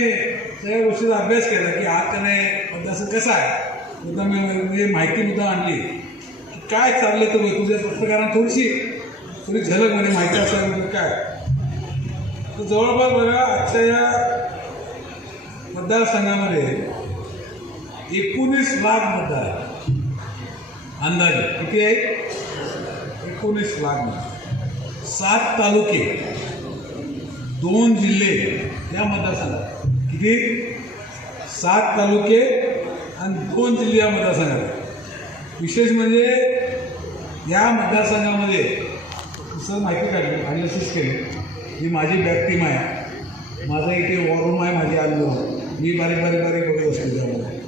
सगळ्या गोष्टीचा अभ्यास केला की हा त्याने नाही मतदारसंघ कसा आहे? मुद्दा मी म्हणजे माहिती मुद्दा आणली. काय चाललंय तुम्ही? तुझ्या पत्रकारांना थोडीशी थोडी झलक म्हणजे माहिती असावी म्हणजे काय? तर जवळपास बघा आजच्या या मतदारसंघामध्ये एकोणीस लाख मतदार अंदाजे. किती आहे? एकोणीस लाख मतदार. सात तालुके दोन जिल्हे या मतदारसंघात. की सात तालुके आणि दोन जिल्हे या मतदारसंघात विशेष म्हणजे या मतदारसंघामध्ये सर माहिती काढली अनालिसिस केली. ही माझी बॅक टीम आहे माझं इथे वॉरूम आहे माझी आलो मी बारीक बारीक बारीक बघत असतो त्यामध्ये.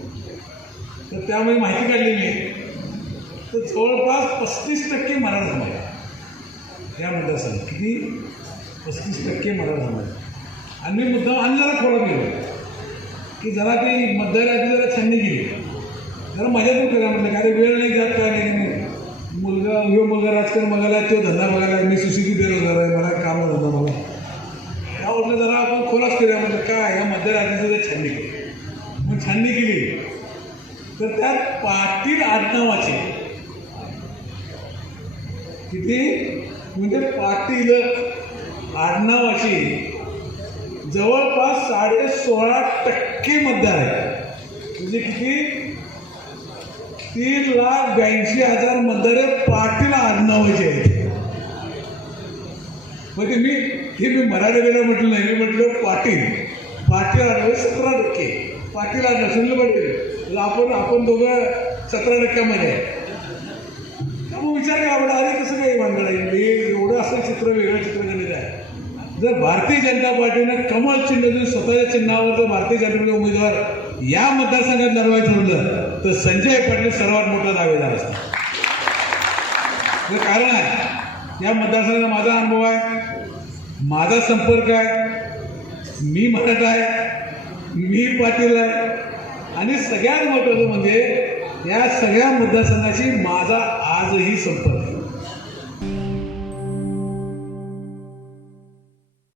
तर त्यामुळे माहिती काढली मी. तर जवळपास पस्तीस टक्के मराठा समाज आहे. या मतदारसंघात. किती? पस्तीस टक्के मराठा समाज आणि मी मुद्दाम आणि जरा थोडं गेलो की जरा ती मध्यरात्री जरा छाननी गेली जरा मजा पण करा म्हटलं. काय वेळ नाही जात काय नाही मुलगा ह्यो मुलगा राजकारण बघायला तो धंदा बघायला मी सुशिक्षित बेरोजगार आहे मला काम धंदा मला. त्या म्हटलं जरा आपण खोलाच करूया म्हटलं काय या मध्यरात्रीचं जर छाननी केली मग छाननी केली. तर त्यात पाटील आडनावाचे किती म्हणजे पाटील आडनावाची जवळपास साडे सोळा टक्के मतदार आहेत म्हणजे किती? तीन लाख ब्याऐंशी हजार मतदार पाटील आडनावाचे आहेत. म्हणजे मी हे मी मराठी वेळेला म्हटलं नाही मी म्हटलं पाटील. पाटील आडवे सतरा टक्के. पाटील आडनाव सुनील पाटील. म्हणजे आपण आपण दोघं सतरा टक्क्यामध्ये आहे. त्यामुळे विचार काय आवडला अरे कसं काही भांडण आहे? एवढं असं चित्र वेगळं जर भारतीय जनता पार्टीनं कमल चिन्ह देऊन स्वतःच्या चिन्हावर जर भारतीय जनता पार्टी उमेदवार या मतदारसंघात लढवायचं ठरलं तर संजय पाटील सर्वात मोठा दावेदार असतात कारण आहे या मतदारसंघाचा माझा अनुभव आहे माझा संपर्क आहे मी मराठा आहे मी पाटील आहे आणि सगळ्यात महत्त्वाचं म्हणजे या सगळ्या मतदारसंघाशी माझा आजही संपर्क आहे.